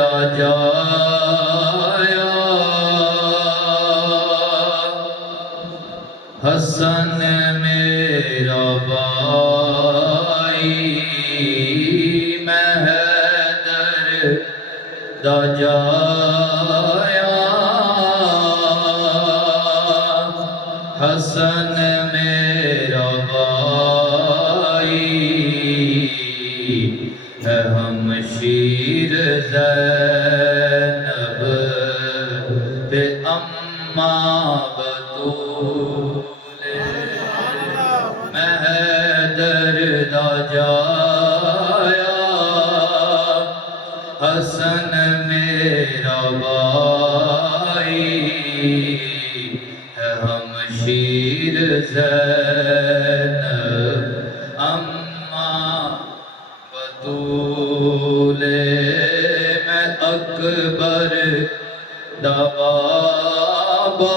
दा जाया हसन मेरा भाई महदर दा जाया हसन मेरा भाई है हमशीर ज़ैनब ते अम्मा बतूले महदर दा जाया हसन मेरा भाई है हमशीर ज़ैनब अम्मा बतूले मैं अकबर दा बाबा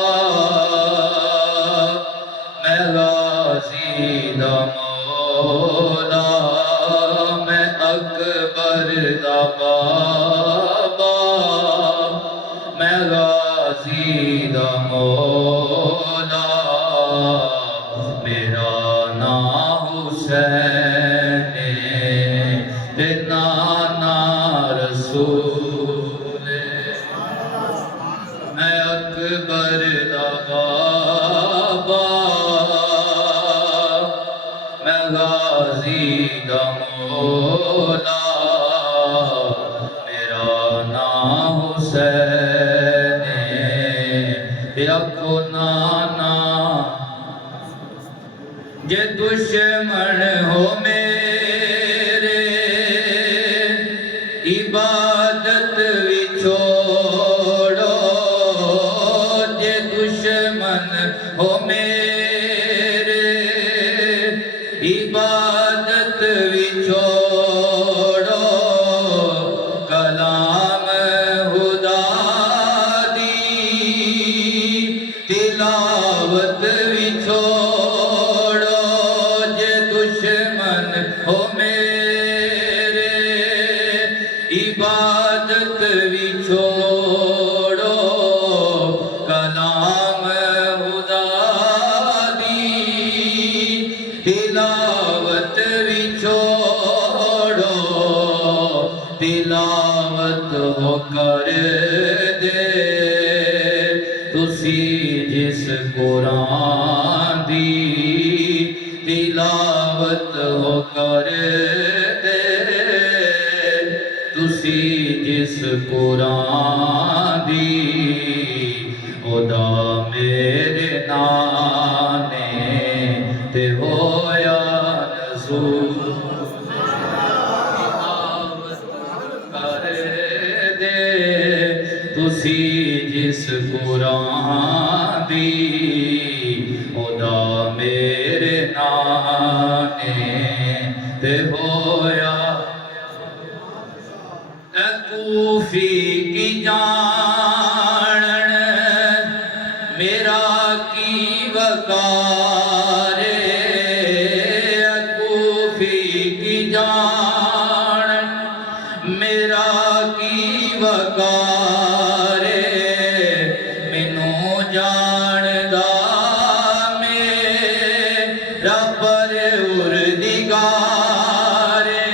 मैं गाज़ी दा मौला मैं अकबर दा बाबा मैं गाज़ी दा मौला मेरा नाम हुसैन ते नाना रसूल मैं अकबर दा बाबा मैं गाज़ी दा मौला मेरा नाम हुसैन आखो नाना जे दुश्मन हो मेरे इबादत भी छोड़ो जे दुश्मन हो मेरे इबादत भी छोड़ो कलाम खुदा दी तिलावत भी छोड़ो जे दुश्मन हो मेरे इबादत भी छोड़ो कलाम खुदा दी तिलावत भी छोड़ो तिलावत हो कर दे तुसी जिस कुरान दी तिलावत हो कर दे तुसी जिस कुरान दी ओदा मेरे नाने ते होया नज़ूर कर दे तुसी जिस कुरान दी ओदा मेरे नाने ते होया कूफी की जानन मेरा की वकारे कूफी की जानन मेरा की वकारे मैनू जानदा मेरा परवरदिगारे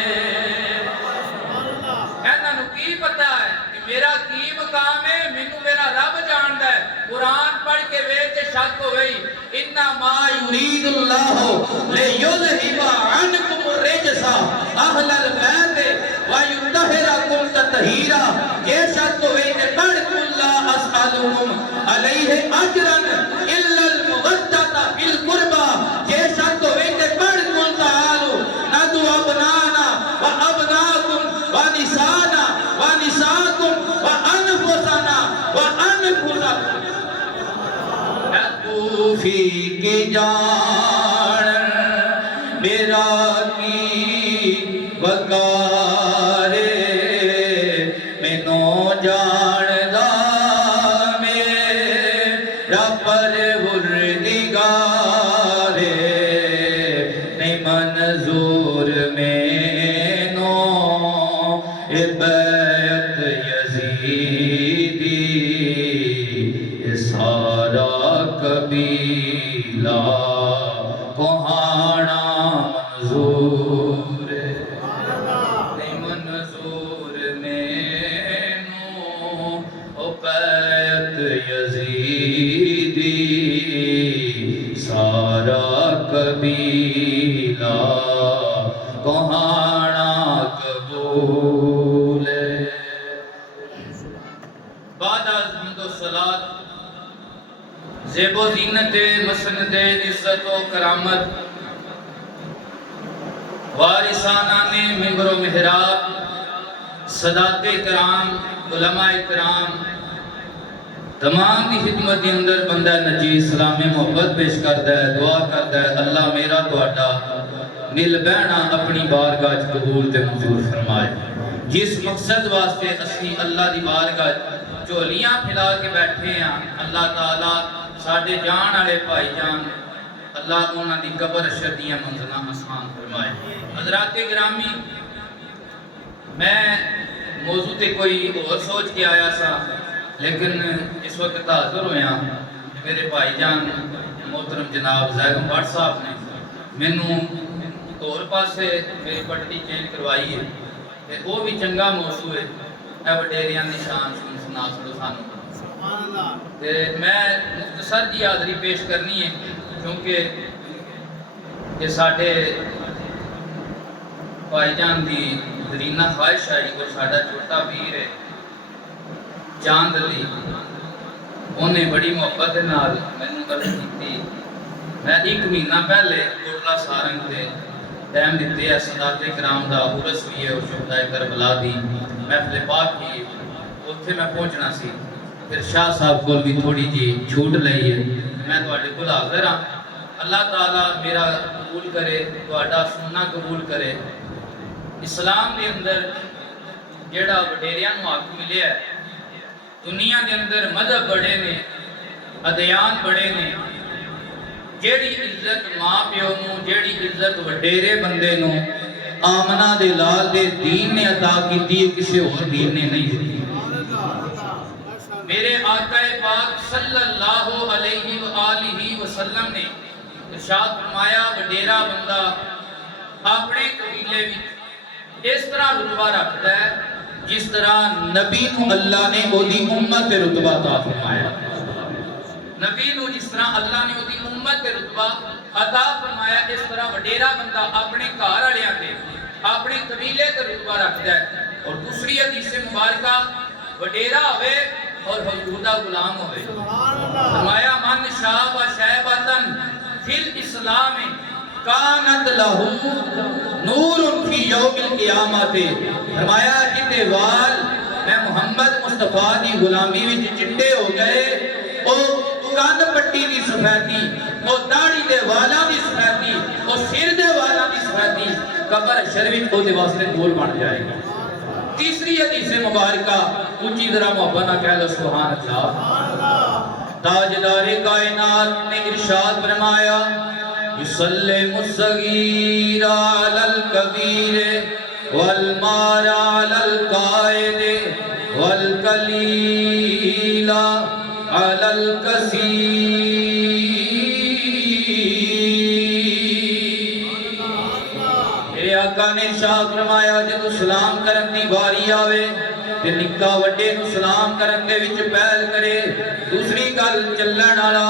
इन्हां की पता है कि मेरा की मकाम है मैनू मेरा रब जानदा है कुरान पढ़ के वेच शक हो गई इन्ना मा युरीदुल्लाह लियुज़हिबा अन्कुम रिजसा अहलल बैत व युतहिरकुम ततहीरा ये शक हो गई ने पढ़ कुल्ला असअलुकुम अलैहि अजरन इल्लल मुवद्दता फिल कुर्बा ये शक हो गई ने पढ़ कुल तालु नदु अबनाना व अबनाकुम व निसाना व निसाकुम व अनफुसना व अनफुसकुम कूफी की जान मेरा की वकारे मैनू जानदा मेरा परवरदिगारे नहीं मंजूर मैनू ए बैत फजलात, ज़ेबो ज़ीनत, मसनद इज़्ज़त व करामत, वारिसानाने मिंबर व मेहराब, सदाते कराम, उलमाए कराम, तमाम की खिदमत के अंदर बंदा नजी सलामे मोहब्बत पेश करता है, दुआ करता है अल्लाह मेरा तुहाडा मिल बहना अपनी बारगाह च कबूल ते मंजूर फरमाए। जिस मकसद वास्ते असी अल्लाह दी बारगाह झोलियां फैला के बैठे हैं, अल्लाह ताला साडे जान वाले भाईजान अल्लाह उन्हां दी कब्र अशर दी मंजिलां आसान फरमाए। हज़रात गिरामी, मैं मौजू ते कोई और सोच के आया सा, लेकिन इस वक्त हाजिर होया मेरे भाईजान मोहतरम जनाब ज़ैगम भट्ट साहब ने मैनू होर पासे मेरी पटड़ी चेंज करवाई है, वो भी चंगा मौसू है। वडेरियां की शान सुना छो सानू। मैं मुख्तसर जी हाज़री पेश करनी है, क्योंकि ये साढ़े भाईजान की दरीना ख्वाहिश है और साडा छोटा वीर है चांद अली, उन्हें बड़ी मुहब्बत के नाल मैनू गल की। मैं एक महीना पहले कोटला सारंग से टाइम दिते है, सदाते कराम का उरस भी है और शुहदाए करबला की महफिल पाक की, उत्थे मैं पहुंचना सी। फिर शाह साहब को भी थोड़ी जी छूट लई है, मैं तुहाडे कोल हाज़िर हाँ। अल्लाह ताला मेरा कबूल करे, तुहाडा सुनना कबूल करे। इस्लाम के अंदर जेड़ा वडेरियां नूं हक मिले है, दुनिया के अंदर मजहब बड़े ने, अदयान बड़े ने, जेड़ी इज्जत माँ प्यो नूं, जेड़ी इज्जत वडेरे बंदे नूं आमना दे लाल दे दीन ने अता कीती, किसी होर दीन ने नहीं दी। मेरे आका पाक सल्लल्लाहु अलैहि व आलिहि वसल्लम ने इरशाद फरमाया, वडेरा बंदा अपने कबीले विच इस तरह रुतबा रखता है जिस तरह नबी नूं अल्लाह ने ओदी उम्मत ते रुतबा अता फरमाया। नबी नूं जिस तरह अल्लाह ने ओदी उम्मत ते रुतबा अता फरमाया, इस तरह वडेरा बंदा अपने घर वालियां ते अपने कबीले ते रुतबा रखता है। और दूसरी हदीस मुबारका, वडेरा होवे और हुजूर दा गुलाम होवे। फरमाया, मन शाब शैबतन फिल इस्लाम कानत लहू नूरुन फी यौमिल क़ियामत। फरमाया, जिते वाल मैं मोहम्मद मुस्तफा दी गुलामी विच चिट्टे हो गए, ओ कान पट्टी दी सफेदी, ओ दाढ़ी दे वालां दी सफेदी, ओ सिर दे वालां दी सफेदी कब्र अशर विच ओदे वास्ते गोल बन जाएगी। तीसरी हदीस मुबारका, ऊंची जरा मोहब्बत ना कह लो सुभान अल्लाह। ताजदारे कायनात ने इरशाद फरमाया, युसल्ले मुस्सगीर अलल कबीर वल मारा अलल कायद वल कलीला अलल कसीर। मेरे आका ने इरशाद फरमाया, जब सलाम करन दी बारी आवे ते निक्का वड्डे नूं सलाम करन दे विच पहल करे। दूसरी गल, चलण वाला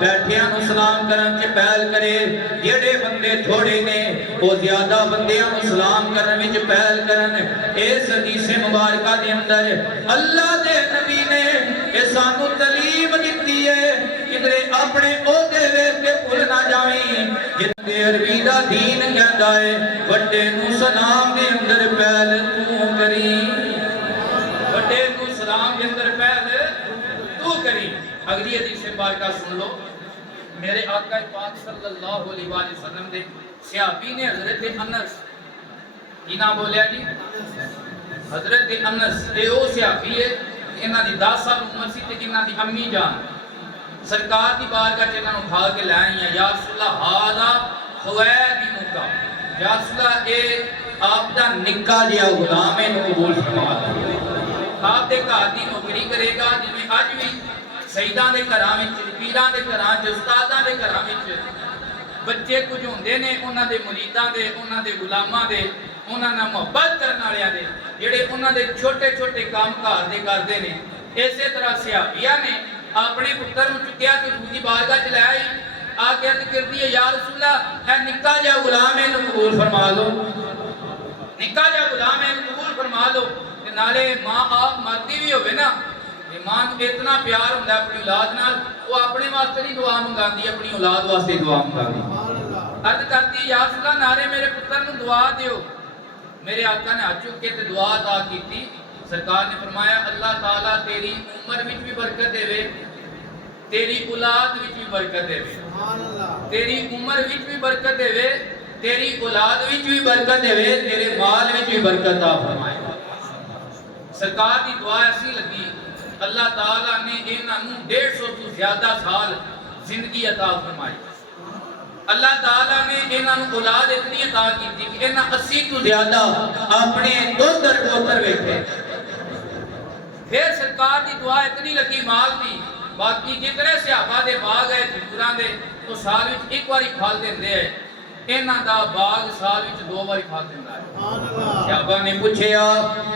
बैठियां नूं सलाम करन च पहल करे। जेड़े बंदे थोड़े ने वो ज्यादा बंदियां नूं सलाम करन विच पहल करन। इस हदीस मुबारका दे अंदर अल्लाह दे नबी ने ये सानू तालीम दित्ती है, किधरे अपने ओहदे वेख के भुल ना जावीं। जिथे अरबी दा दीन कहंदा है, वड्डे नूं सलाम दे अंदर पहल तू करी, वड्डे नूं सलाम के अंदर पहल तू करी। अगली हदीस मुबारका सुन लो। मेरे आका पाक सल्लल्लाहु अलैहि वसल्लम दे सहाबी ने हजरत अनस, की नाम बोलिया जी? हजरत अनस। ये वो सहाबी है, इन्हां दी 10 साल उम्र सी ते इन्हां दी अम्मी जान सरकार दी बारगाह च इन्हां नूं उठा के ले आई, या रसूलल्लाह हादा खुवैदी मुका, या रसूलल्लाह ए आप दा निक्का जिहा गुलाम है, इन्हूं कबूल फरमा लो। आप दे घर दी नौकरी करेगा, जिवें अज भी शहीदां दे घरां विच, पीरां दे घरां च, उस्तादां दे घरां विच बच्चे कुछ होंदे ने, उन्हां दे मुरीदां दे, उन्हां दे गुलामां दे, उन्हां नाल मुहब्बत करन वालियां दे, जेड़े उन्हां दे छोटे छोटे काम घर दे करदे ने। इसे तरह सहाबिया ने अपने पुत्र नूं चुक्या ते हुजूर दी बारगाह च ले आई, आके अर्ज करदी है, या रसूलल्लाह ए निक्का जिहा गुलाम है, इहनूं कबूल फरमा लो, निक्का जिहा गुलाम है, इहनूं कबूल फरमा लो। ते नाले मां आप मरदी भी होवे ना, ते मां नूं इतना प्यार हुंदा अपनी औलाद नाल, वो अपने वास्ते नहीं दुआ मंगांदी, अपनी औलाद वास्ते दुआ मंगांदी। अर्ज करती या रसूलल्लाह नारे मेरे पुत्र नूं दुआ दियो। मेरे आका ने हाथ चुक के ते दुआ अदा की। सरकार ने फरमाया अल्लाह ताला तेरी उम्र विच भी बरकत देवे, तेरी औलाद विच भी बरकत देवे, तेरी उम्र विच भी बरकत देवे, तेरी औलाद विच भी बरकत देवे, तेरे माल विच भी बरकत अता फरमाए। सरकार की दुआ ऐसी लगी, अल्लाह ताला ने इन्हां नूं 150 तो ज्यादा साल जिंदगी अता फरमाई। अल्लाह ताला ने इन्हां नूं औलाद इतनी अता की कि इन्हां 80 तो ज्यादा अपने दोतर पोतर वेखे। फिर सरकार की दुआ इतनी लगी माल की, बाकी जितने सहाबा दे बाग है खजूरां दे, तो साल विच एक बारी फल देंदे है, इन्हां दा बाग साल विच 2 बारी फल दिंदा है। सहाबा ने पूछया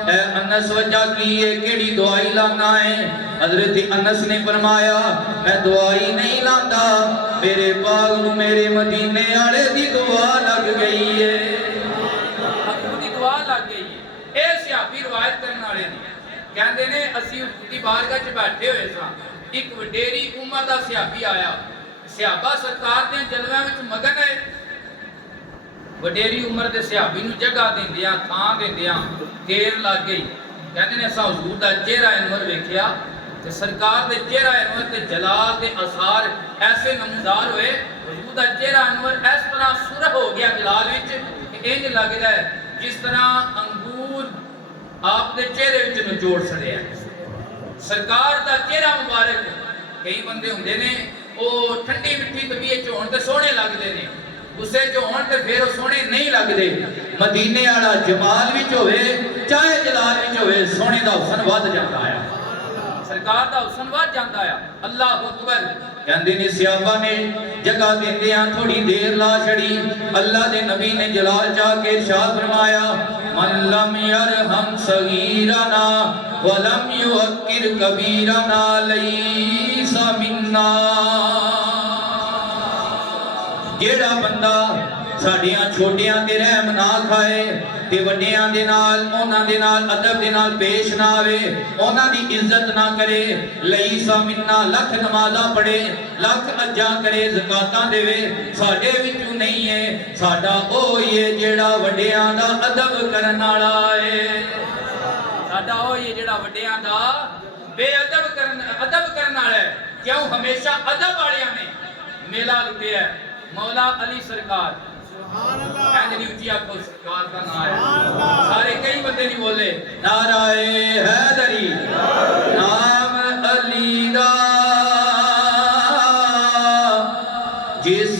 ए अनस वजह की है, केड़ी दवाई लाना है? हजरत अनस ने फरमाया मैं दवाई नहीं लांदा, मेरे बाग नूं मेरे मदीने वाले दी दुआ लग गई है, दी दुआ लग गई है। ए सहाबी रिवायत करने वाले ने कहंदे ने असीं उसदी बारगाह च बैठे हुए सां, एक वडेरी उम्र दा सहाबी आया। सहाबा सरकार दे जलविਆਂ विच मगन है। वडेरी उम्र दे सहाबी नूं जगह देंदियां थां देंदियां देर लग गई। कहंदे ने असां हुजूर दा चेहरा अनवर वेखिया ते सरकार दे चेहरा अनवर ते जलाल दे आसार ऐसे नमूदार होए, हुजूर दा चेहरा अनवर इस तरह सुरख हो गया जलाल विच कि इंज लगदा है जिस तरह अंगूर आप दे चेहरे विच निचोड़ छड़िया। सरकार दा चेहरा मुबारक, कई बंदे हुंदे ने ओ ठंडी मिठी तबीयत च होण ते सोहणे लगदे ने, गुस्से च होण ते फिर ओ सोहणे नहीं लगदे। मदीने वाला जमाल विच होवे चाहे जलाल विच होवे, सोहणे दा हुस्न वध जांदा है, सरकार दा हुस्न वध जांदा है। अल्लाह अकबर। कहंदे ने सहाबा ने जगह देंदियां थोड़ी देर ला छड़ी। अल्लाह दे नबी ने जलाल जाके इरशाद फरमाया मन लम यरहम सगीरना व लम युअक्किर कबीरना लैसा मिन्ना। जेड़ा बंदा साडियां छोटियां ते रहम ना खाए ते वड्डियां दे नाल उन्हां दे नाल अदब दे नाल पेश ना आवे, उन्हां दी इज्जत ना करे, लईसा मिन्ना, लख नमाज़ां पढ़े, लख अज्जां करे, ज़कातां देवे, साडे विचों नहीं है। साडा ओ ही है जेड़ा वड्डियां दा अदब करन वाला है, साडा ओ ही है जेड़ा वड्डियां दा बेअदब करन वाला है। क्यों? हमेशा अदब वालियां ने मेला लुटिया है। मौला अली सरकार ऊंची आखो, सरकार का नाम है। सारे कई बंदे नहीं बोले नाराए हैदरी नाम अली दा, जिस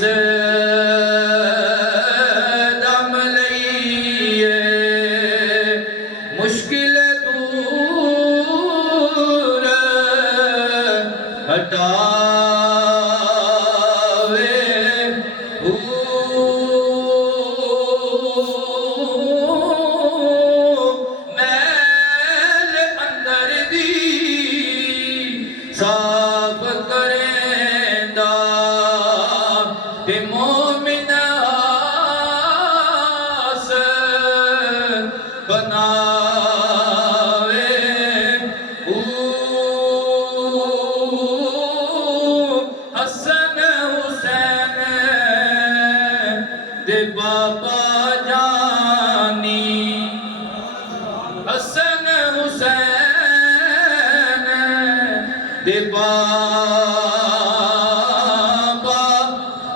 दम लईए मुश्किल दूर हटा साफ करेंदा ते मोमिन आस बनावे। हसन हुसैन दे बाबा जानी, हसन हुसैन दे बाबा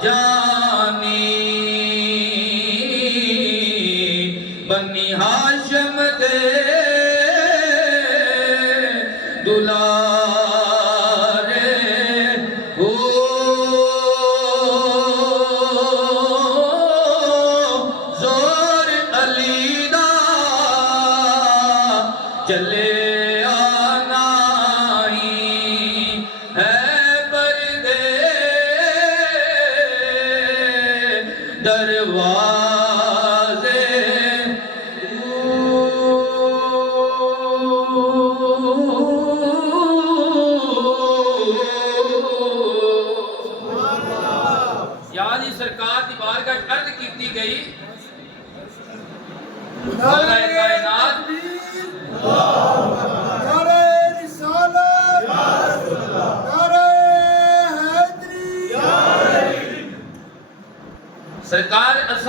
जानी, बनी हाशम दे दुलारे हो। जोर अली दा चले दरवाजे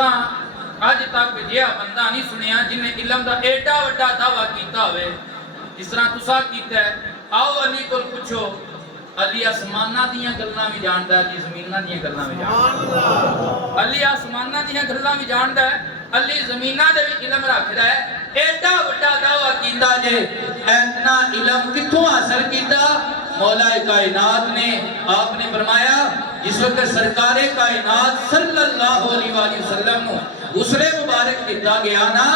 तुसा अज तक जिहा बंदा नहीं सुनिया जिन्हें इलम का एडा वड्डा दावा किया होवे जिस तरह तुसा कीता है। आओ अली को पूछो, अली आसमाना दियां गल्लां भी जानदा है, अली जमीनां दियां गल्लां भी जानदा है। अली आसमाना दियां गल्लां भी जानदा है, अली जमीनां दे भी इलम रखदा है। एडा वड्डा दावा कीता जे, इतना इलम कित्थों हासिल कीता? मौला कायनात ने आपने फरमाया जिस वक्त सरकारे कायनात सल्लल्लाहु अलैहि वसल्लम नु उसरे मुबारक दिता गया ना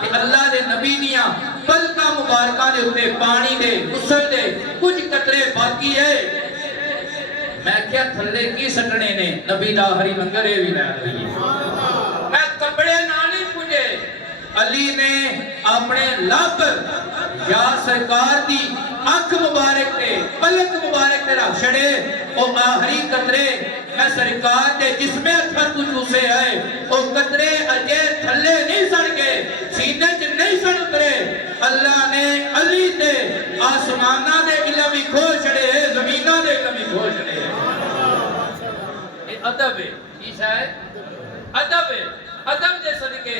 कि अल्लाह दे नबी दियां पलका मुबारकां दे उत्ते पानी दे गुसल दे कुछ कतरे बाकी है। मैं क्या थल्ले की सटने ने नबी दा हरी लंगर ए भी लै लईए। मैं कपड़े ना नहीं पुंजे, अली ने अपने लब या सरकार दी अख मुबारक ते पलक मुबारक ते रख छड़े। ओ आखिरी कतरे मैं सरकार दे जिसमें अथर कुछ चूसे है, ओ कतरे अजे थल्ले नहीं सड़ गए, सीने च नहीं सड़ उतरे। अल्लाह ने अली ते आसमाना दे इल्म ही खोल छड़े, जमीना दे इल्म ही खोल छड़े। ये अदब है, की है अदब है। अदब दे सदके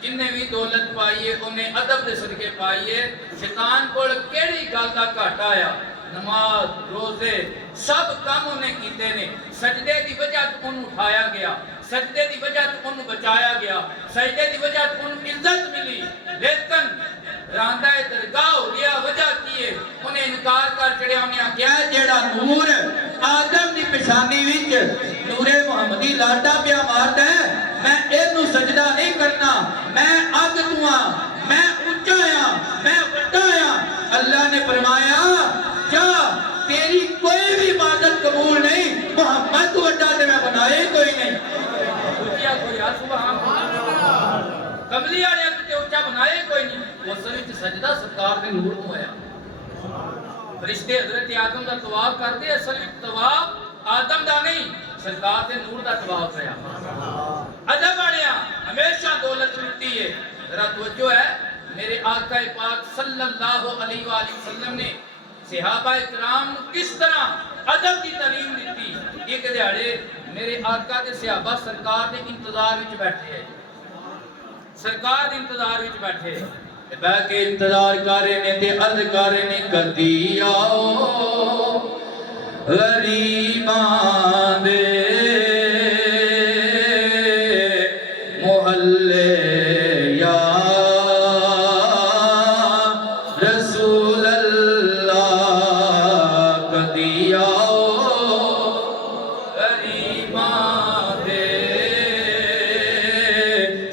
जिन्हें भी दौलत पाई है उन्हें अदब दे सदके पाई है। शैतान कोल केड़ी गल दा घाटा आया? नमाज रोजे सब काम उन्हें कीते ने। सजदे दी वजह तो उन्हें उठाया गया, सजदे दी वजह तो उन्हें बचाया गया, सजदे दी वजह तो उन्हें इज्जत मिली। लेकिन रांदा दरगाह हो गया, वजह की है? उन्हें इनकार कर छड़िया। उन्हें आख्या जेड़ा नूर आदम दी पेशानी विच नूरे मुहम्मदी लाडा पिया मारदा है, मैं इनू सजदा नहीं करना, मैं अग तू हां, मैं ऊंचा हां, मैं वड्डा हां। अल्लाह ने फरमाया जा तेरी कोई भी इबादत कबूल नहीं, मोहम्मद तो वड्डा ते मैं बनाए कोई नहीं। ऊंचा कोई यार सुभान अल्लाह, कमली वाले ते ऊंचा बनाए कोई नहीं। उस विच सजदा सरकार दे नूर तो होया। फरिश्ते हजरत आदम दा तवाफ करदे, असल विच तवाफ आदम दा नहीं सरकार दे नूर दा तवाफ होया। अदब वालिया हमेशा दौलत मिलती है। जरा तवज्जो है, मेरे आका पाक सल्लल्लाहु अलैहि वसल्लम ने सहाबा इकराम किस तरह अदब की तालीम दी। एक दिहाड़े मेरे आका के सहाबा सरकार के इंतजार विच बैठे हैं, सरकार के इंतजार विच बैठे बैठ के इंतजार कर रहे ने ते अर्ज कर रहे ने कदी आओ गरीबां दे मोहल्ले या रसूल अल्लाह, कदी आओ गरीबां दे।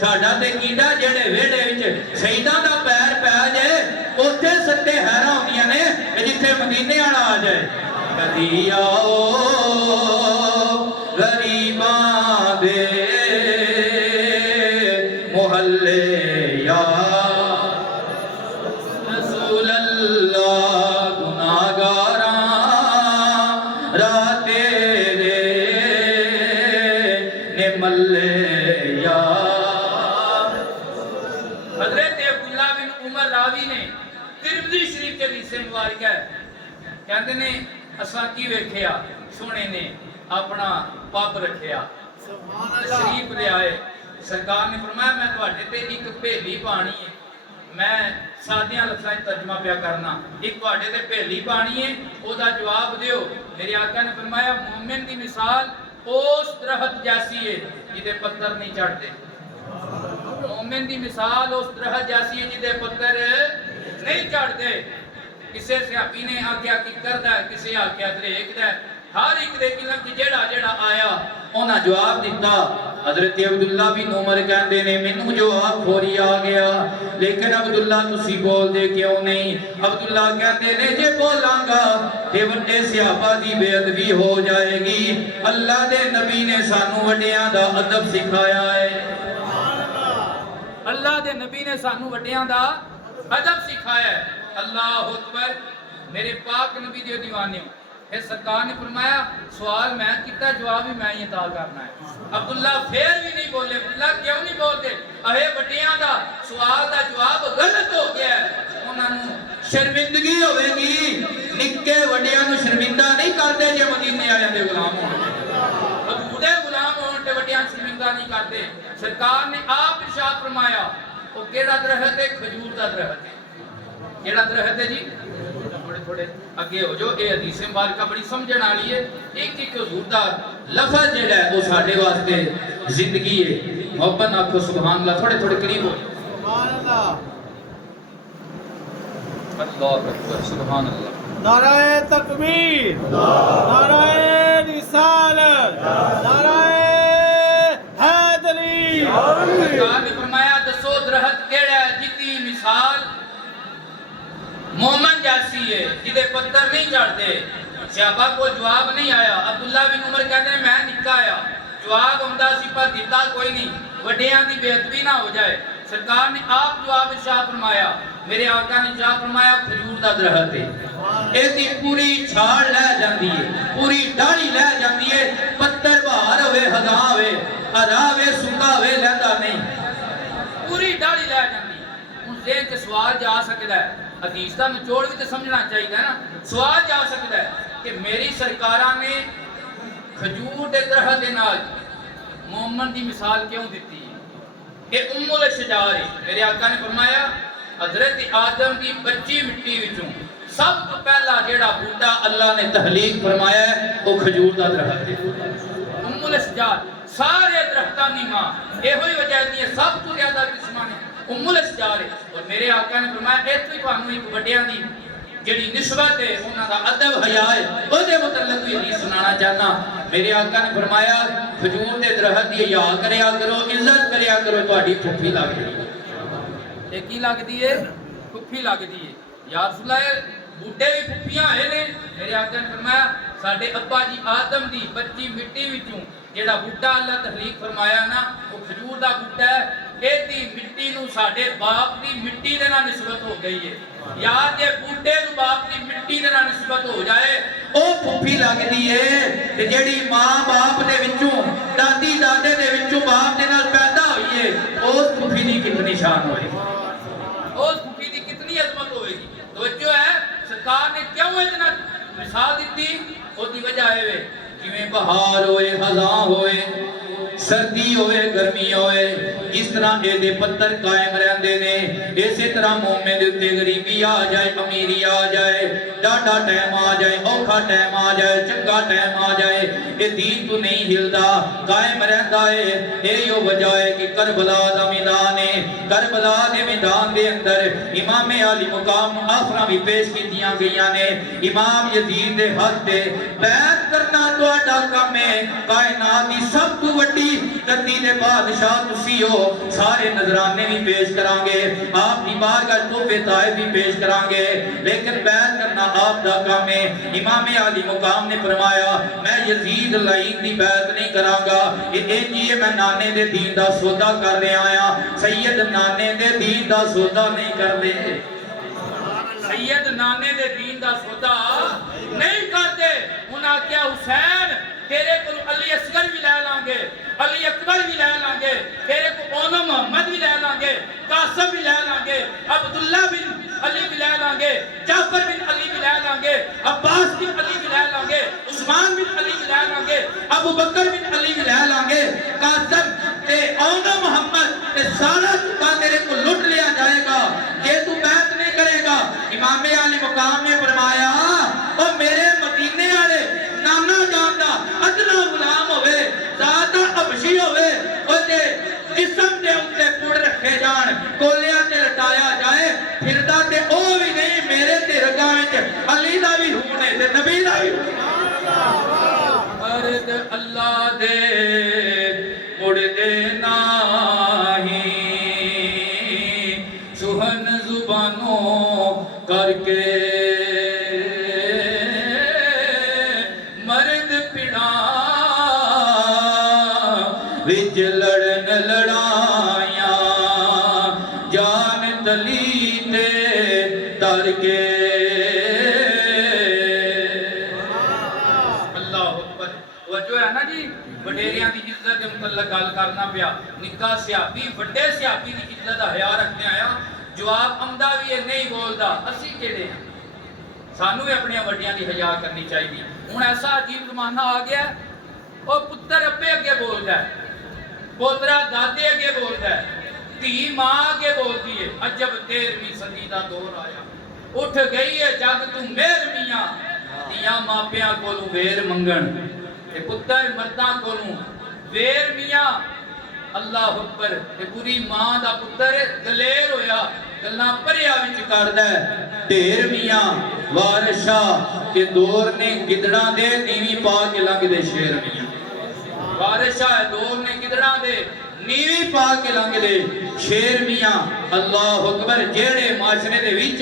साडा ते कीड़ा जेड़े वेड़े विच शहीदां दा पैर पै जाए उत्थे सत्ते हैरां होंदियां ने जिथे मदीने वाला आ जाए। कदी आओ गरीबां दे मोहल्ले या रसूल अल्लाह, गुनाहगारां राह तेरे ने मल्ले या। हजरत अब्दुल्ला बिन उमर रावी ने तिरमिज़ी शरीफ के हिस्से मुबारक है कहते ने असा की वेखिया सोने ने अपना पब रखिया, शरीफ ले आए। सरकार ने फरमाया मैं तुहाडे ते एक भेली पानी है, मैं सादियां लफ्ज़ां च तर्जमा पिया करना, एक तुहाडे ते भेली पानी है, ओदा जवाब दियो। मेरे आका ने फरमाया मोमिन की मिसाल उस दरख्त जैसी है जिहदे पत्थर नहीं चढ़ते। मोमिन की मिसाल उस दरख्त जैसी है जिहदे पत्थर नहीं चढ़ते। किसी सियापी ने आख्या कि करदा है, किसी आख्या दरेकदा है, हर एक दे इल्म च जेड़ा जेड़ा आया उन्हां जवाब दिता। हजरत अब्दुल्ला बिन उमर कहंदे ने मैनू जवाब फौरी आ गया, लेकिन अब्दुल्ला तुसी बोलदे क्यों नहीं? अब्दुल्ला कहंदे ने जे बोलांगा ते वड्डे सहाबा दी बेअदबी हो जाएगी। अल्लाह दे नबी ने सानू वड्डियां दा अदब सिखाया है, अल्लाह दे नबी ने सानू वड्डियां दा अदब सिखाया है। अल्लाह अकबर। मेरे पाक नबी दे दीवाने फिर सरकार ने फरमाया सवाल मैं कितना जवाब भी मैं ही अता करना है। अब्दुल्ला फिर भी नहीं बोले। अब्दुल्ला क्यों नहीं बोलते? अहे वड्डियां दा सवाल दा जवाब गलत हो गया है, उन्हां नूं शर्मिंदगी होवेगी। निक्के वड्डियां नूं शर्मिंदा नहीं करदे जे मदीने वालियां दे गुलाम होण, हजूर दे गुलाम होण ते वड्डियां शर्मिंदा नहीं करदे। सरकार ने आप इरशाद फरमाया वो केड़ा दरख्त है? खजूर का दरख्त है। केड़ा दरख्त है जी? थोड़े थोड़े अगे हो जाओ। ये हदीस मुबारक बड़ी समझण वाली है। एक एक हुजूर दा लफ्ज जेड़ा है वो साडे वास्ते जिंदगी है। मोहब्बत आखो सुभान अल्लाह। थोड़े थोड़े करीब हो। सुभान अल्लाह। अल्लाहु अकबर। सुभान अल्लाह। नाराए तकबीर, नाराए रिसालत, नाराए हैदरी। सरकार ने फरमाया दसो दरख्त केड़ा है जिसकी मिसाल मोमन जैसी है, जिदे पत्थर नहीं चढ़ते। सहाबा को जवाब नहीं आया। अब्दुल्ला बिन उमर कहते मैं निक्का आया, जवाब आंदा सी पर दिता कोई नहीं, वड्डियां दी बेअदबी ना हो जाए। सरकार ने आप जवाब इरशाद फरमाया, मेरे आका ने इरशाद फरमाया खजूर दा दरख्त है। एदी पूरी छाल ले जांदी है, पूरी डाली ले जांदी है। पत्थर बहार होवे हज़ा होवे, हज़ा होवे सुक्का होवे लैंदा नहीं, पूरी डाली ले जांदी है। हुण जेहन च सवाल जा सकदा है, हदीस का निचोड़ भी तो समझना चाहिए ना। सवाल जा सकता है कि मेरी सरकारा ने खजूर के दरख्त के नाल मोमन की मिसाल क्यों दी है? कि उम्मुल शजार है। मेरे आका ने फरमाया हजरत आदम की बच्ची मिट्टी विचों सब तो पहला जेड़ा बूटा अल्लाह ने तहलीक फरमाया है वो खजूर का दरख्त है। उम्मुल शजार सारे दरख्तां दी मां, एहो ही वजह दी सब तो ज्यादा किस्मां ने उम्मुल शजार है। और मेरे आका ने फरमाया इत्थे तुहानू एक वड्डियां दी जेड़ी निस्बत है उन्हां दा अदब हया है ओदे मुतल्लिक भी हदीस सुनाना चाहना। मेरे आका ने फरमाया खजूर दे दरख्त दी हया करया करो, इज्जत करया करो, तुहाडी फुफी लगदी है। ये की लगदी है? फुफी लगदी है। या रसूल अल्लाह बूटे भी फुफियां है ने। मेरे आका ने फरमाया साडे अब्बा जी आदम दी बच्ची मिट्टी विचों जेड़ा बूटा अल्लाह तहलीक फरमाया ना वो खजूर दा बूटा है। एदी मिट्टी नू साडे बाप दी मिट्टी दे नाल निस्बत हो गई है। यार जे बूटे नू बाप दी मिट्टी दे नाल निस्बत हो जाए ओ फुफी लगदी है। ते जेड़ी मां बाप दे विचों दादी दादे दे विचों बाप दे नाल पैदा होई है उस फुफी दी कितनी शान होएगी, उस फुफी दी कितनी अजमत होएगी। तवज्जो है सरकार ने क्यों इतना मिसाल दी? ओदी वजह है जिवें बहार होए हज़ा होए सर्दी होए गर्मी होए इस तरह ये पत्थर कायम रहते ने। इसी तरह मोमिन दे उत्ते गरीबी आ जाए, अमीरी आ जाए, डाढा टाइम आ जाए, औखा टाइम आ जाए, चंगा टाइम आ जाए, ये दीन तो नहीं हिलदा, कायम रहता है। यही वजह है कि करबला दा मैदान है। करबला दे मैदान दे अंदर इमाम अली मुकाम आफरा भी पेश कीतियां गईयां ने। इमाम यजीद दे हक ते बैत करना तुहाडा काम है। कायनात दी सब तो वड्डी धरती दे बादशाह तुसी हो। सारे नजराने भी पेश करांगे, आप दी बारगाह तोहफे ताइफ भी पेश करांगे, लेकिन बैत करना आप दा काम है। इमाम अली मुकाम ने फरमाया मैं यजीद लाइन दी बैत नहीं करांगा। ये मैं नाने दे दीन दा सौदा कर रहा आया, सैयद नाने दे दीन दा सौदा नहीं करदे। सैयद नाने दे दीन दा सौदा नहीं करते। उन्हां क्या हुसैन तेरे को अली असगर भी लै लांगे, अली अकबर भी लै लांगे, तेरे को ओना मोहम्मद भी लै लांगे, कासिम भी लै लांगे, अब्दुल्ला बिन अली भी लै लांगे, जाफर बिन अली भी लै लांगे, अब्बास बिन अली भी लै लांगे, उस्मान बिन अली भी लै लांगे, अबू बकर बिन अली भी लै लांगे, कासिम ते ओना मोहम्मद ते सारा का तेरे को लुट लिया जाएगा ये तू बैत नहीं करेगा। इमाम अली मुकाम ने फरमाया ओ मेरे मदीने वाले नाना जानदा अदना गुलाम होवे, ज़ात हबशी होवे, ओदे जिस्म दे उत्ते पुड़ रखे जान, कोलियां ते लटाया जाए, फिरदा ते ओ भी नहीं मेरे ते रगा विच अली दा भी हुक्म है ते नबी दा भी अर्द अल्लाह दे मुड़दे नाही सुहन जुबानों करके विच लड़न लड़ाया जान तली ते तर के। अल्लाह अकबर। वजो है ना जी वडेरियां दी इज्जत दे मुतल्लक गल करना पिया। निक्का सियापी वड्डे सियापी दी इज्जत दा हया रखने आया, जवाब आंदा भी है नहीं बोलदा। असी केड़े हैं? सानू भी अपनी वड्डियां दी हया करनी चाहिए। हुण ऐसा अजीब जमाना आ गया ओ पुत्तर अब्बे अगे बोलदा है, पोतरा दादे अगे बोलता है, धी मां अगे बोलती है। अजब 13वीं सदी का दौर आया, उठ गई है जग तू मेहर मियां, दियां मापियां कोलों वेर मंगण ते पुत्तर मर्दां कोलों वेर मियां। अल्लाह अकबर। ते पूरी मां दा पुत्तर दलेर होया, गल्लां भरिया विच करदा है। ढेर मियां वारशा के दौर ने गिदड़ा दे नीवी पा के लंघदे शेर मियां। वारशा दौर ने गिदड़ा दे नीवी पा के लंघदे शेर मियां। अल्लाह अकबर। जेड़े माशरे दे विच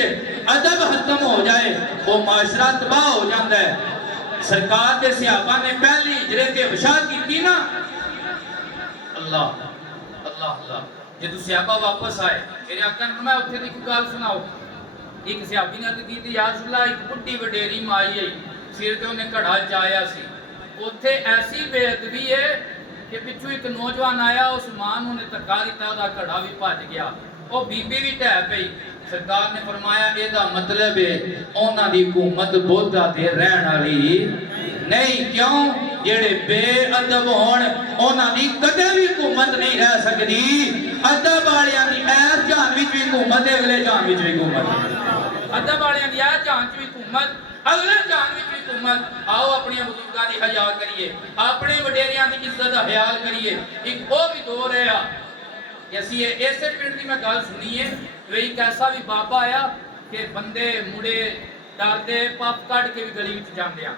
अदब खत्म हो जाए वो माशरा तबाह हो जाता है। सरकार के सहाबा ने पहली हिजरत ते बशा की ना, अल्लाह अल्लाह अल्लाह, जो सहाबा वापस आए मेरे आका ने मैं उत्थे दी कोई गल सुनाओ। एक सहाबी ने अर्ज की, या रसूल अल्लाह, एक बुढ़ी वडेरी माई आई, सिर ते उन्हें घड़ा चाया सी, उत्थे ऐसी बेअदबी है कि पिछू एक नौजवान आया, उस मां नूं ने धक्का दिता, उहदा घड़ा भी भज गया, वो बीबी भी ढह पई। सरकार ने फरमाया एदा मतलब है उन्हां दी हुकूमत बोधा ते रहन वाली नहीं। क्यों? जेड़े बेअदब होण उन्हां दी कदे भी हुकूमत नहीं रह सकदी। अदब वालियां दी ऐस जान विच भी हुकूमत है, अगले जान विच भी हुकूमत। अदब वालियां दी ऐस जान विच भी हुकूमत, अगले जान विच भी हुकूमत। आओ अपनी बुजुर्गां दी हया करिए, अपने वडेरियां दी इज्जत दा ख्याल करिए। एक वो भी दौर है कि असीं इसे पिंड दी मैं गल सुनी है, वे एक ऐसा भी बाबा आया कि बंदे मुड़े डरदे पप कढ़ के भी गली विच जांदे आ,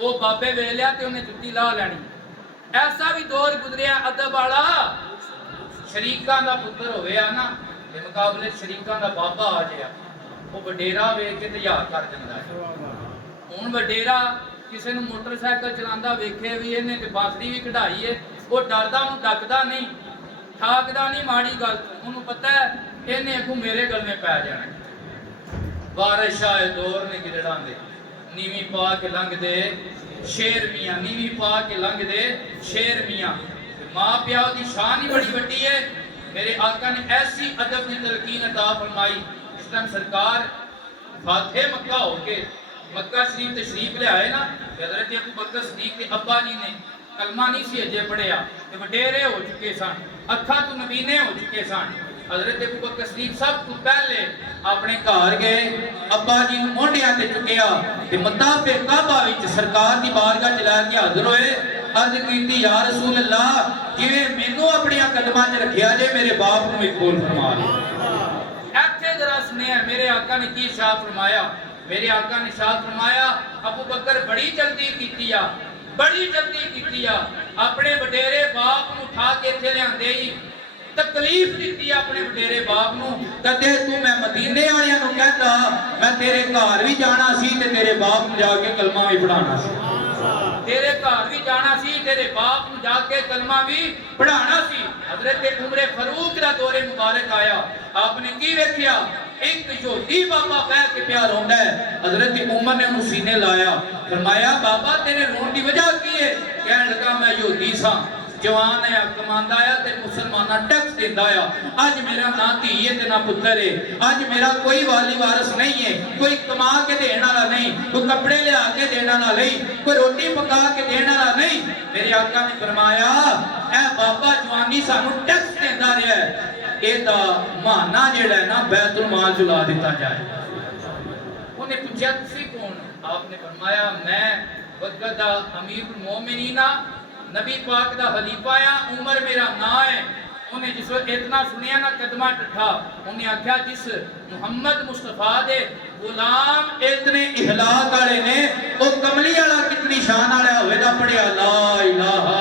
वो बाबे वे लिया ते उन्हें जुत्ती ला लैनी। ऐसा भी दौर गुजरिया अदब वाला। शरीकां दा पुत्तर होया ना ते मुकाबले शरीकां दा बाबा आ जाए, वो वडेरा वेख के तैयार कर दिंदा है। हुण वडेरा किसी नूं मोटरसाइकिल चलांदा वेखे भी इहने ते बासरी भी कढाई है, वो डरदा उहनूं डकदा नहीं, ठाकदा नहीं माड़ी गल, उहनूं पता है इहने अगों मेरे गलने पै जाना। वारिस शाह दौर ने गिरड़ां दे नीवी पा के लंघदे शेर मियां, नीवी पा के लंघदे शेर मियां। मां प्या दी शान ही बड़ी वड्डी है। मेरे आका ने ऐसी अदब की तलकीन अता फरमाई। इस टाइम सरकार फातिह मक्का होके मक्का शरीफ तशरीफ ले आए ना, हज़रत अबू बकर सिद्दीक के अब्बा जी ने कलमा नहीं सी अजे पढ़िया ते वडेरे हो चुके सन, अखा तो नबीने हो चुके सन। हज़रत अबू बकर सिद्दीक सब तो पहले अपने घर गए, अब्बा जी नूं मोंढियां ते चुकिया ते मताफे काबा विच सरकार दी बारगाह च ला के हाज़र होए। अर्ज कीती, या रसूल अल्लाह, जिवें मैनूं अपने कदमां च रखिया जे मेरे बाप नूं भी कबूल फरमा लो। इत्थे जरा सुनिया मेरे आका ने की इरशाद फरमाया। मेरे आका ने इरशाद फरमाया, अबू बकर बड़ी जल्दी कीती आ, बड़ी जल्दी कीती आ, अपने वडेरे बाप नूं उठा के इत्थे लिआंदे ही तकलीफ दी अपने वडेरे बाप नूं। कदे तू मैं मदीने वालियां नूं कहता मैं तेरे घर भी जाना सी ते तेरे बाप नूं जाके कलमा भी पढ़ाना सी, तेरे घर भी जाना सी, तेरे बाप नूं जाके कलमा भी पढ़ाना सी। हज़रत उमर फारूक दा दौरे मुबारक आया, आपने की वेखिया एक यहूदी बाबा बह के प्यार रोंदा है। हज़रत उमर ने उन्हें सीने लाया, फरमाया बाबा तेरे रोन की वजह की है? कहने लगा मैं यहूदी सा, जवान है, कमांदा है ते मुसलमाना टैक्स देंदा है, अज मेरा ना धी है ते ना पुत्र है, अज मेरा कोई वाली वारस नहीं है, कोई कमा के देने वाला नहीं, कोई कपड़े लिया के देने वाला नहीं, कोई रोटी पका के देने वाला नहीं। मेरे आका ने फरमाया ऐ बाबा जवानी सानू टैक्स देंदा रहा है, एदा महाना जेड़ा है ना बैतुल माल चुला दिता जाए। उन्हें पूछा तुसी कौन? आपने फरमाया मैं वक़्त दा अमीरुल मोमिनीन नबी पाक दा खलीफा आ, उमर मेरा ना है। उन्हें जिस वक्त इतना सुनिया ना कदमा टठा, उन्हें आख्या जिस मुहम्मद मुस्तफा दे गुलाम इतने इखलाक वाले ने वो कमली वाला कितनी शान वाला होवेगा पढ़िया ला इलाहा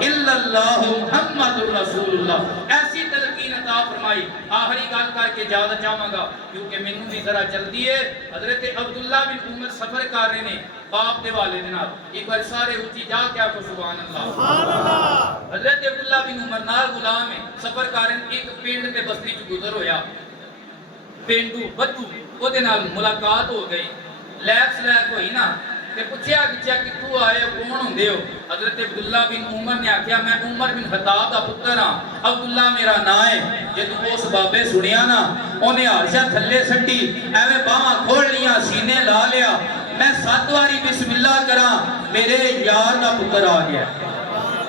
इल्लल्लाह मुहम्मदुर रसूलुल्लाह। ऐसी तलकीन अता फरमाई। आखिरी गल करके ज्यादा चाहांगा क्योंकि मैनू भी जरा जल्दी है। हजरत अब्दुल्ला बिन उमर सफर कर रहे ने बाप दे वाले दे नाल, एक बार सारे ऊंची जा के आखो सुभान अल्लाह सुभान अल्लाह। हजरत अब्दुल्ला बिन उमर नाल गुलाम है सफर कर रहे, एक पिंड ते बस्ती च गुजर होया, पेंडू बद्दू ओदे नाल मुलाकात हो गई, लैक सलैक होई ना ते पुछया कित्थों आए कौन होंदे हो? हजरत अब्दुल्ला बिन उमर ने आख्या मैं उमर बिन खत्ताब दा पुत्र हां, अब्दुल्ला मेरा नाम है। जदों उस बाबे सुनिया ना उन्हें हारशा थल्ले सट्टी, एवें बाहां खोल लिया, सीने ला लिया, मैं 7 बारी बिस्मिल्लाह करा, मेरे यार दा पुत्र आ गया।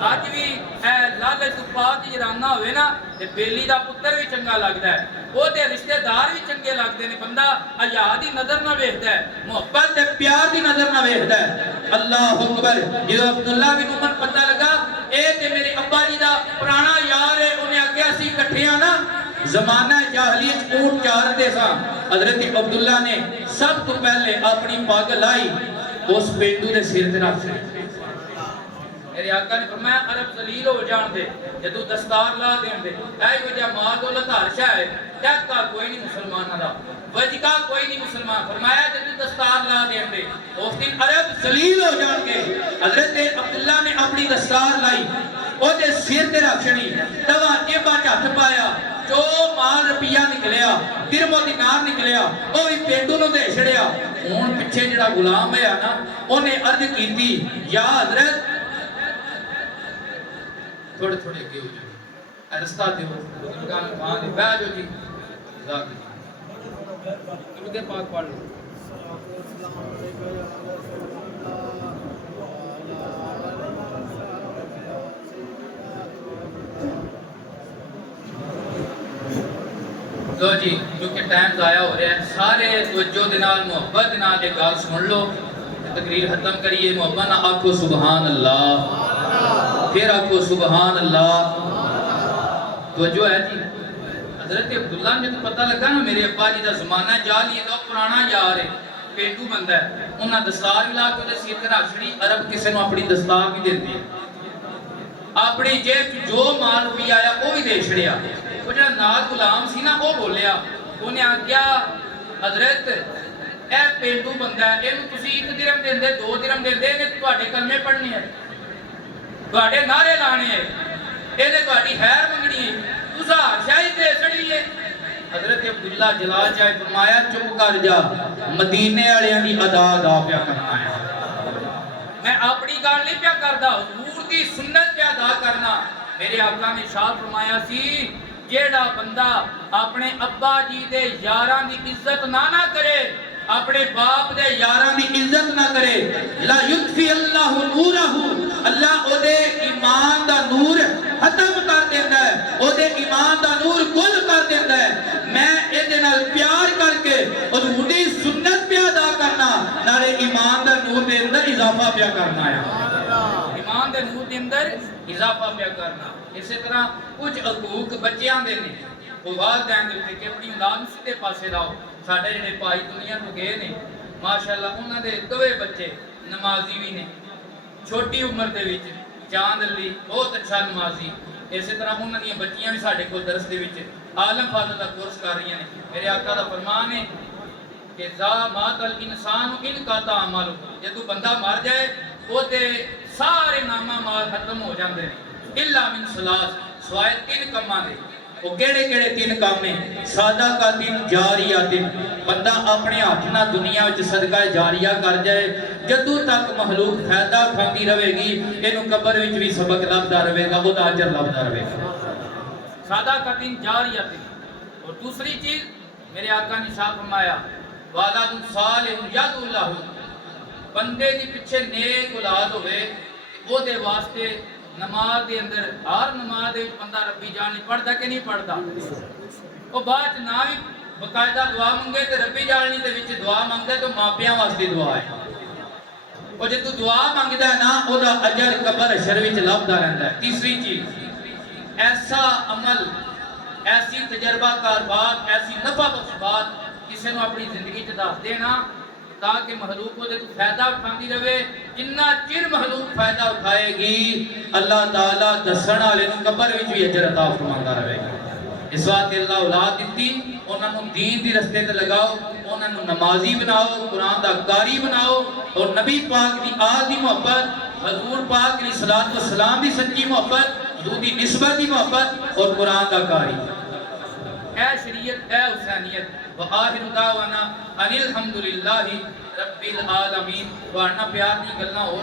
अज भी ऐ ला ਗੱਲ ਤੂੰ ਪਾਕ ਜਰਾਨਾ ਹੋਵੇ ਨਾ ਤੇ ਬੇਲੀ ਦਾ ਪੁੱਤਰ ਵੀ ਚੰਗਾ ਲੱਗਦਾ ਹੈ, ਉਹਦੇ ਰਿਸ਼ਤੇਦਾਰ ਵੀ ਚੰਗੇ ਲੱਗਦੇ ਨੇ। ਬੰਦਾ ਹਯਾ ਦੀ ਨਜ਼ਰ ਨਾਲ ਵੇਖਦਾ ਹੈ, ਮੁਹੱਬਤ ਤੇ ਪਿਆਰ ਦੀ ਨਜ਼ਰ ਨਾਲ ਵੇਖਦਾ ਹੈ। ਅੱਲਾਹੁ ਅਕਬਰ। ਜਦੋਂ ਅਬਦੁੱਲਾ ਬਿਨ ਉਮਰ ਪਤਾ ਲੱਗਾ ਇਹ ਤੇ ਮੇਰੇ ਅੱਬਾ ਜੀ ਦਾ ਪੁਰਾਣਾ ਯਾਰ ਹੈ, ਉਹਨੇ ਆਖਿਆ ਅਸੀਂ ਇਕੱਠੇ ਆ ਨਾ ਜ਼ਮਾਨਾ ਜਾਹਲੀਅਤ ਊਂਟ ਚਾਰਦੇ ਸਾਂ। हजरत अब्दुल्ला ने सब तो पहले अपनी पग लाई उस पेंडू के सिर ते रख दी। मेरे आका ने फरमाया अरब जलील हो जान दे जे तू दस्तार ला देन दे। ऐ वजह माल दौलत हर्षा है क्या का कोई नहीं मुसलमाना दा वजका कोई नहीं मुसलमान। फरमाया जे तू दस्तार ला देन दे उस दिन अरब जलील हो जाएंगे। हजरत अब्दुल्ला ने अपनी दस्तार लाई ओदे सिर ते रख छड़ी, तवा जेबा च हथ पाया, जो माल रुपया निकलिया दिरमो दिनार निकलिया वो भी पेंडू नूं दे छड़िया। हुण पिछे जिहड़ा गुलाम होया ना ओने अर्ज कीती या हजरत थोड़े थोड़े अगे हो जाओ रस्ता दिओ बुजुर्गां नूं थां दे बैठ जाओ जी दुरूद पाक पढ़ लो। लो जी क्योंकि टाइम ज़ाया हो रहा है, सारे तवज्जो दे नाल मुहब्बत दे नाल एक गल सुन लो, तकरीर खत्म करिए। मुहब्बत ना आखो सुबहान अल्लाह, फिर आखो सुबहान अल्लाह। तवज्जो है जी। हजरत अब्दुल्ला ने तो पता लगा ना मेरे अब्बा जी का जमाना जाली का पुराना यार है, पेंडू बंदा है, उन्हें दस्तार भी ला के उहदे सिर ते रख छड़ी। अरब किसी को अपनी दस्तार भी देंदी है, अपनी जेब जो माल रुपया आया वो भी दे छड़िया। वो जो नाल गुलाम सी ना वो बोलिया, उन्हें आख्या हजरत ए पेंडू बंदा है, इहनूं तुसीं 1 दिरहम देंदे 2 दिरहम देंदे, इहने तुहाडे कलमे पढ़ने है, तुहाडे नारे लाने है, इहने तुहाडी खैर मंगनी है, तुसां शाही दे छड़ी है। हजरत अब्दुल्ला जलाल जाए फरमाया चुप कर जा, मदीने वालियां दी अदा अदा पिया करना है, मैं अपनी गल नहीं पिया करदा, हुजूर दी सुन्नत पिया अदा करना। मेरे आका ने इरशाद फरमाया सी जेड़ा बंदा अपने अब्बा जी दे यारां दी इज्जत ना करे, अपने बाप दे यारां दी इज्जत ना करे, ला युत्फी अल्लाहु नूरहु, अल्लाह ओदे ईमान दा नूर खत्म कर देंदा है, ओदे ईमान दा नूर गुल कर देंदा है। मैं इहदे नाल प्यार करके हुजूर दी सुन्नत पे अदा करना, नाले ईमान दा नूर दे अंदर इजाफा पिया करना है, ईमान दे नूर दे अंदर इजाफा पिया करना। इसी तरह कुछ हकूक बच्चों के ने वो वालदैन दे उत्ते कि अपनी औलाद सीधे पासे लाओ। साडे जिहड़े भाई दुनिया तो गए ने माशाअल्लाह उन्हां दे दोवे बच्चे नमाजी भी ने, छोटी उम्र दे विच चांद अली बहुत अच्छा नमाजी। इसी तरह उन्हां दी बच्चियां भी साडे कोल दरस दे विच आलम फाज़ल दा कोर्स कर रही ने। मेरे आका दा फरमान है कि ज़ा मातल इंसान इन का तामल, जे तू बंदा मर जाए ओदे सारे नामा माल खत्म हो जाते हैं, इल्ला मिन सलास, सिवाय 3 कामां दे। वो केड़े केड़े 3 काम ने? सादा का 3 जारिया 3, बंदा अपने हाथ ना दुनिया विच सदका जारिया कर जाए, जदों तक महलूक फायदा खांदी रहेगी, इहनूं कब्र विच भी सबक लभदा रहेगा, ओहदा अजर लभदा रहेगा। सादा का 3 जारिया 3। और दूसरी चीज मेरे आका ने साफ फरमाया वालादुन सालिहुन यदुल्लाहु, बंदे दी पिछे नेक औलाद होवे, ओहदे वास्ते नमाज के अंदर हर नमाज दे बंदा रब्बी जान नहीं पढ़ता कि नहीं पढ़ता, वो बाद ना भी बकायदा दुआ मंगे तो रब्बी जानी दे विच दुआ मंगदा तो मापियां वास्ते दुआ है। और जे तू दुआ मंगदा है ना ओदा अजर कब्र हशर विच लभदा रहंदा है। तीसरी चीज ऐसा अमल, ऐसी तजर्बाकार बात, ऐसी नफा बख्श बात किसी ने अपनी जिंदगी च दस देना ताकि महलूक को फायदा उठाती रहे। जिन्ना चिर महलूक फायदा उठाएगी अल्लाह ताला दसण वाले कब्र विच भी अजर अता फरमांदा रहेगा। इस वास्ते अल्लाह औलाद दी, उन्होंने दीन दी रस्ते ते लगाओ, उन्होंने नमाजी बनाओ, कुरान दा कारी बनाओ, और नबी पाक दी आल दी मोहब्बत, हजूर पाक दी सलात व सलाम दी सच्ची मोहब्बत, हजूर दी निस्बत दी मोहब्बत और कुरान दा कारी, ए शरीयत ए हुसैनियत। व आखिर दावाना अनिल हम्दुलिल्लाहि रब्बिल आलमीन। वारना प्यार दी गल्लां हो